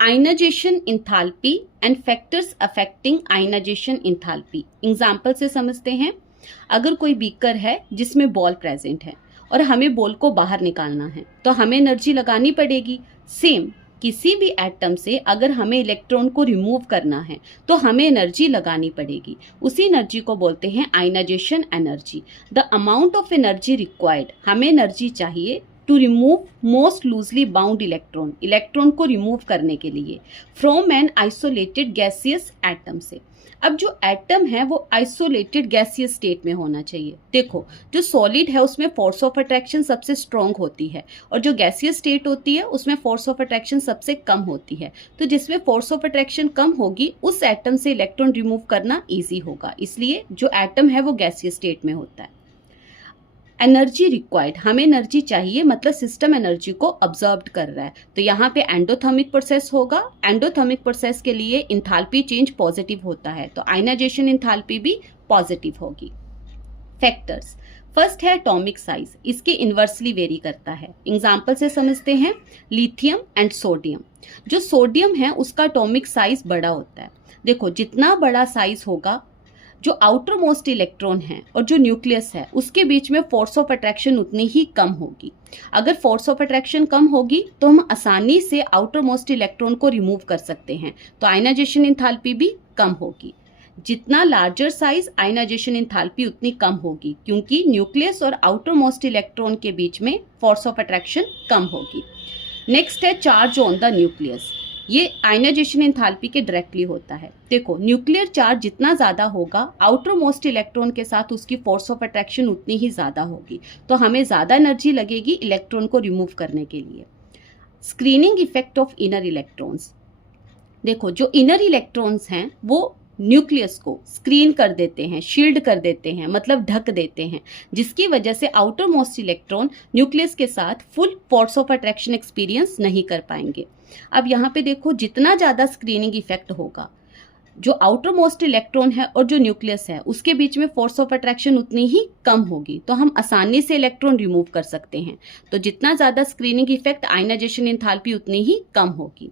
Ionization enthalpy and factors affecting ionisation enthalpy. Example से समझते हैं। अगर कोई बीकर है जिसमें बॉल प्रेजेंट है और हमें बॉल को बाहर निकालना है तो हमें एनर्जी लगानी पड़ेगी। सेम किसी भी एटम से अगर हमें इलेक्ट्रॉन को रिमूव करना है तो हमें एनर्जी लगानी पड़ेगी। उसी एनर्जी को बोलते हैं ionisation energy. The amount of energy required, हमें एनर्जी चाहिए to remove most loosely bound electron, electron को रिमूव करने के लिए from an isolated gaseous atom से। अब जो एटम है वो आइसोलेटेड गैसियस स्टेट में होना चाहिए। देखो जो सॉलिड है उसमें फोर्स ऑफ अट्रैक्शन सबसे स्ट्रॉन्ग होती है और जो गैसियस स्टेट होती है उसमें फोर्स ऑफ अट्रैक्शन सबसे कम होती है। तो जिसमें फोर्स ऑफ अट्रैक्शन कम होगी उस एटम से इलेक्ट्रॉन रिमूव करना ईजी होगा, इसलिए जो एटम है वो गैसियस स्टेट में होता है। एनर्जी रिक्वायर्ड, हमें एनर्जी चाहिए मतलब सिस्टम एनर्जी को ऑब्जर्व कर रहा है, तो यहाँ पे एंडोथर्मिक प्रोसेस होगा। एंडोथर्मिक प्रोसेस के लिए इंथैल्पी चेंज पॉजिटिव होता है तो आयनाइजेशन इंथैल्पी भी पॉजिटिव होगी। फैक्टर्स, फर्स्ट है एटॉमिक साइज, इसके इन्वर्सली वेरी करता है। एग्जाम्पल से समझते हैं। लिथियम एंड सोडियम, जो सोडियम है उसका एटॉमिक साइज बड़ा होता है। देखो जितना बड़ा साइज होगा, जो आउटर मोस्ट इलेक्ट्रॉन है और जो न्यूक्लियस है उसके बीच में फोर्स ऑफ अट्रैक्शन उतनी ही कम होगी। अगर फोर्स ऑफ अट्रैक्शन कम होगी तो हम आसानी से आउटर मोस्ट इलेक्ट्रॉन को रिमूव कर सकते हैं, तो आयनाइजेशन इंथैल्पी भी कम होगी। जितना लार्जर साइज आयनाइजेशन इंथैल्पी उतनी कम होगी, क्योंकि न्यूक्लियस और आउटर मोस्ट इलेक्ट्रॉन के बीच में फोर्स ऑफ अट्रैक्शन कम होगी। नेक्स्ट है चार्ज ऑन द न्यूक्लियस, ये आयनाइजेशन इंथैल्पी के डायरेक्टली होता है। देखो न्यूक्लियर चार्ज जितना ज्यादा होगा आउटर मोस्ट इलेक्ट्रॉन के साथ उसकी फोर्स ऑफ अट्रैक्शन उतनी ही ज्यादा होगी, तो हमें ज्यादा एनर्जी लगेगी इलेक्ट्रॉन को रिमूव करने के लिए। Screening effect of inner electrons, देखो जो इनर इलेक्ट्रॉन्स हैं वो न्यूक्लियस को स्क्रीन कर देते हैं, शील्ड कर देते हैं, मतलब ढक देते हैं, जिसकी वजह से आउटर मोस्ट इलेक्ट्रॉन न्यूक्लियस के साथ full force of attraction experience नहीं कर पाएंगे। अब यहाँ पे देखो जितना ज़्यादा स्क्रीनिंग इफेक्ट होगा, जो आउटर मोस्ट इलेक्ट्रॉन है और जो न्यूक्लियस है उसके बीच में फोर्स ऑफ अट्रैक्शन उतनी ही कम होगी, तो हम आसानी से इलेक्ट्रॉन रिमूव कर सकते हैं। तो जितना ज़्यादा स्क्रीनिंग इफेक्ट आयनाइजेशन इंथैल्पी उतनी ही कम होगी।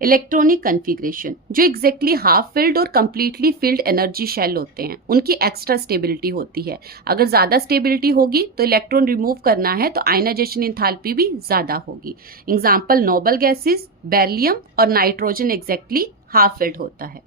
इलेक्ट्रॉनिक कन्फिग्रेशन, जो एग्जैक्टली हाफ फिल्ड और कंप्लीटली फिल्ड एनर्जी शेल होते हैं उनकी एक्स्ट्रा स्टेबिलिटी होती है। अगर ज़्यादा स्टेबिलिटी होगी तो इलेक्ट्रॉन रिमूव करना है तो आयनाइजेशन इंथैल्पी भी ज़्यादा होगी। एग्जाम्पल नोबल गैसेस, बेरिलियम और नाइट्रोजन एग्जैक्टली हाफ फिल्ड होता है।